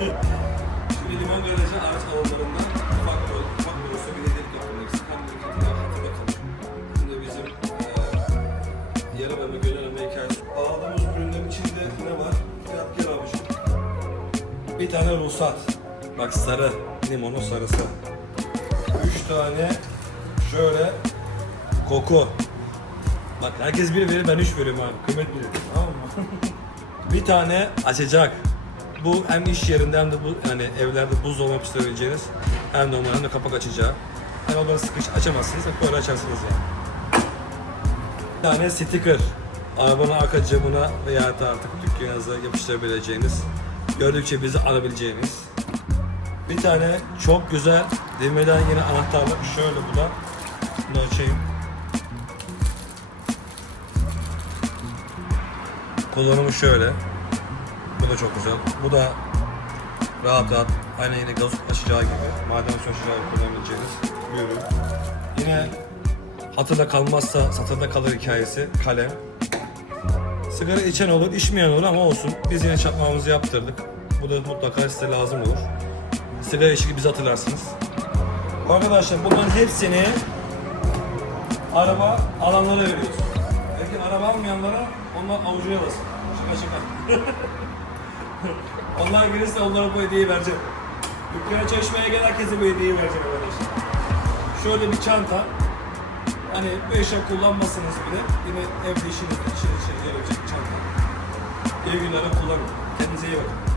Şimdi limon garajı araç alanlarından ufak da ufak da olsa bir hediyelik yapmak istedim. Hatıra kalır. Şimdi bizim eee yarım ömür, gönül ömür hikayesi. Aldığımız ürünlerin içinde ne var? Fiyat gel abiciğim. Bir tane ruhsat. Bak sarı, limonun sarısı. Üç tane şöyle koku. Bak herkes bir verir ben üç veriyorum abi. Kıymet biliyorum tamam mı? bir tane açacak. Bu hem iş yerinde hem de bu yani evlerde buzdolabı yapıştırabileceğiniz hem normal hem de kapak açacağı. Hani onları sıkış açamazsınız. Hep böyle açarsınız yani. Bir tane sticker. Arabanın arka camına veya da artık dükkanınıza yapıştırabileceğiniz. Gördükçe bizi alabileceğiniz. Bir tane çok güzel demirden yine anahtarlık. Şöyle bu da. Bunu açayım. Kullanımı şöyle. Bu da çok güzel. Bu da rahat rahat aynı yine gaz açacağı gibi, maden su açacağı gibi kullanabileceğiniz bir ürün. Yine hatırda kalmazsa satırda kalır hikayesi kalem. Sigara içen olur, içmeyen olur ama olsun. Biz yine çakmağımızı yaptırdık. Bu da mutlaka size lazım olur. Sigara içki bizi hatırlarsınız. Arkadaşlar bunların hepsini araba alanlara veriyoruz. Peki araba almayanlara onlar avucuya basın. Şaka şaka. onlar gelirse onlara bu hediyeyi vereceğim. Dükkana çalışmaya gelen herkese bu hediyeyi vereceğim arkadaşlar. Şöyle bir çanta. Hani bu eşya kullanmasanız bile yine evde işinizde işiniz için bir çanta. İyi günlerde kullanın. Kendinize iyi bakın.